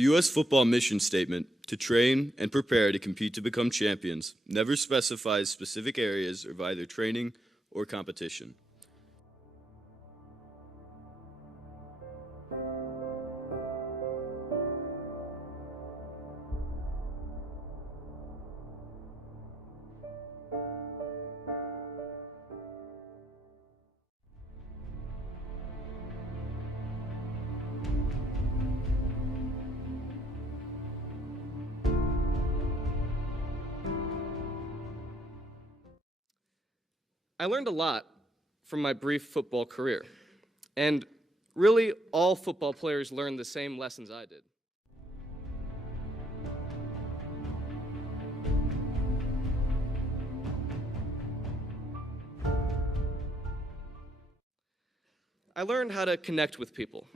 The U.S. football mission statement, to train and prepare to compete to become champions, never specifies specific areas of either training or competition. I learned a lot from my brief football career, and really all football players learn the same lessons I did. I learned how to connect with people,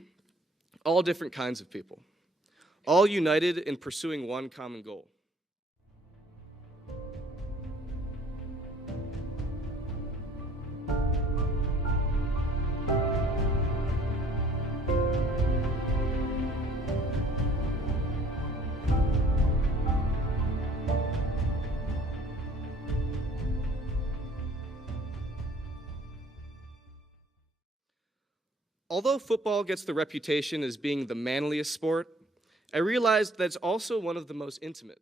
all different kinds of people, all united in pursuing one common goal. Although football gets the reputation as being the manliest sport, I realized that it's also one of the most intimate.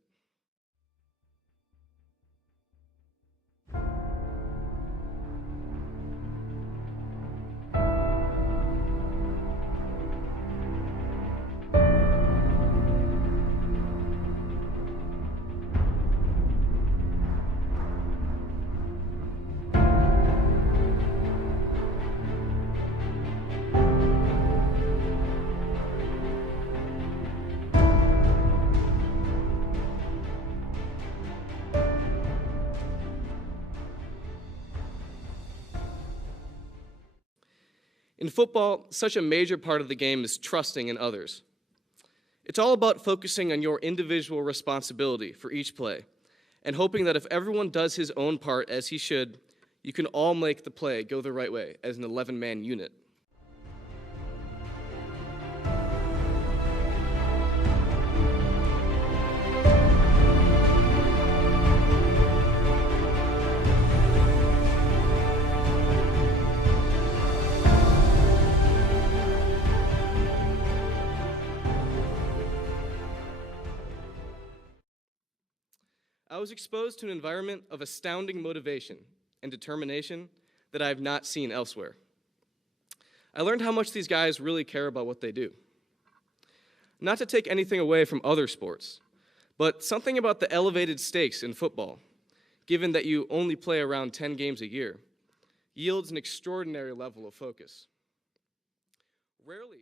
In football, such a major part of the game is trusting in others. It's all about focusing on your individual responsibility for each play and hoping that if everyone does his own part as he should, you can all make the play go the right way as an 11-man unit. I was exposed to an environment of astounding motivation and determination that I have not seen elsewhere. I learned how much these guys really care about what they do. Not to take anything away from other sports, but something about the elevated stakes in football, given that you only play around 10 games a year, yields an extraordinary level of focus. Rarely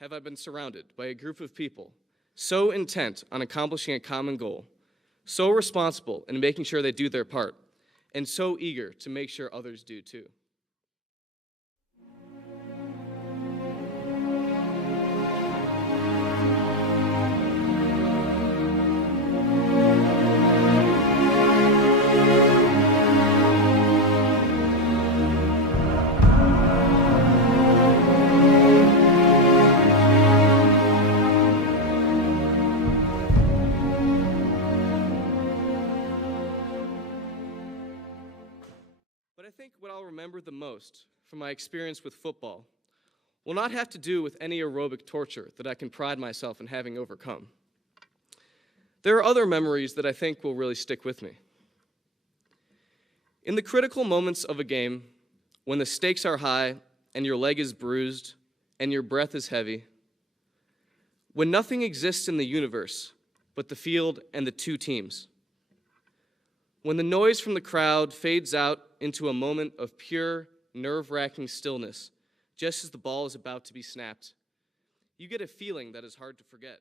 have I been surrounded by a group of people so intent on accomplishing a common goal, so responsible in making sure they do their part, and so eager to make sure others do too. I think what I'll remember the most from my experience with football will not have to do with any aerobic torture that I can pride myself in having overcome. There are other memories that I think will really stick with me. In the critical moments of a game, when the stakes are high and your leg is bruised and your breath is heavy, when nothing exists in the universe but the field and the two teams, when the noise from the crowd fades out into a moment of pure, nerve-wracking stillness, just as the ball is about to be snapped, you get a feeling that is hard to forget.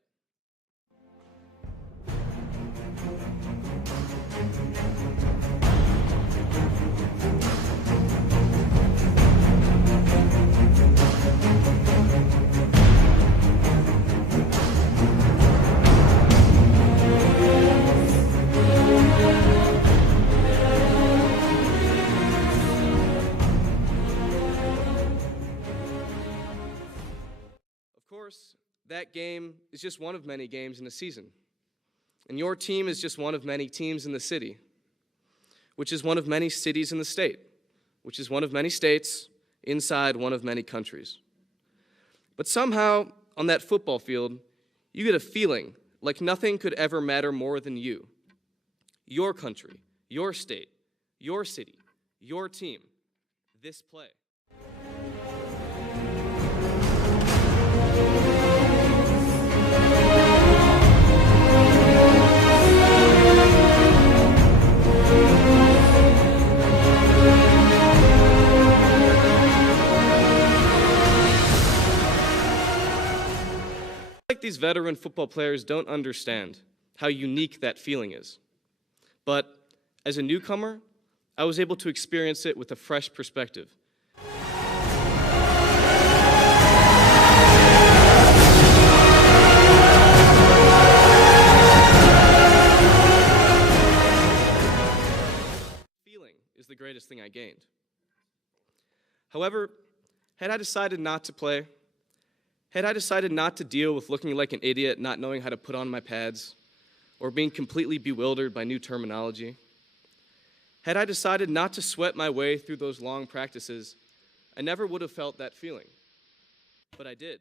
game is just one of many games in a season. And your team is just one of many teams in the city, which is one of many cities in the state, which is one of many states inside one of many countries. But somehow, on that football field, you get a feeling like nothing could ever matter more than you, your country, your state, your city, your team, this play. Like these veteran football players don't understand how unique that feeling is. But as a newcomer, I was able to experience it with a fresh perspective. Feeling is the greatest thing I gained. However, had I decided not to play, had I decided not to deal with looking like an idiot, not knowing how to put on my pads, or being completely bewildered by new terminology, had I decided not to sweat my way through those long practices, I never would have felt that feeling. But I did.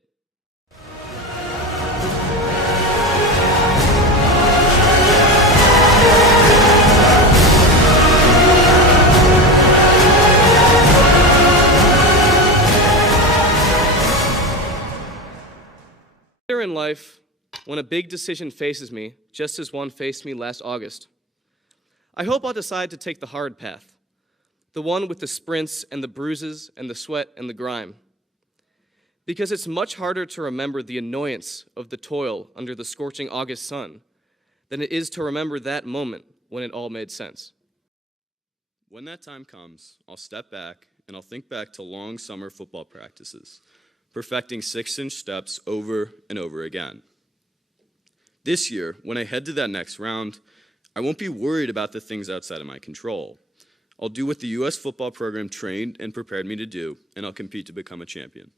Later in life, when a big decision faces me, just as one faced me last August, I hope I'll decide to take the hard path, the one with the sprints and the bruises and the sweat and the grime. Because it's much harder to remember the annoyance of the toil under the scorching August sun than it is to remember that moment when it all made sense. When that time comes, I'll step back and I'll think back to long summer football practices, perfecting 6-inch steps over and over again. This year, when I head to that next round, I won't be worried about the things outside of my control. I'll do what the U.S. football program trained and prepared me to do, and I'll compete to become a champion.